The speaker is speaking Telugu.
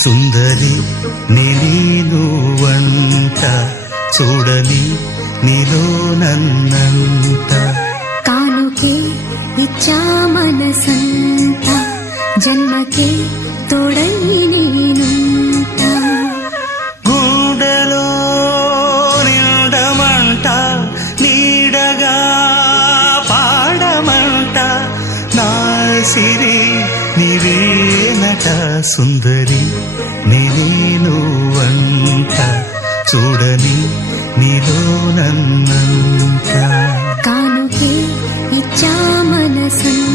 సుందరి నేను వంట చూడని నీలో నన్నంత కానుకే ఇచ్చా మనసంత జన్మకే తోడై నేనుంట గుండెలో నిండమంట నీడగా పాడమంట నా సిరి నీవేనట సుందరి నేను వంట చూడని నీలో నన్నంత కానుకే ఇచ్చా మనసంత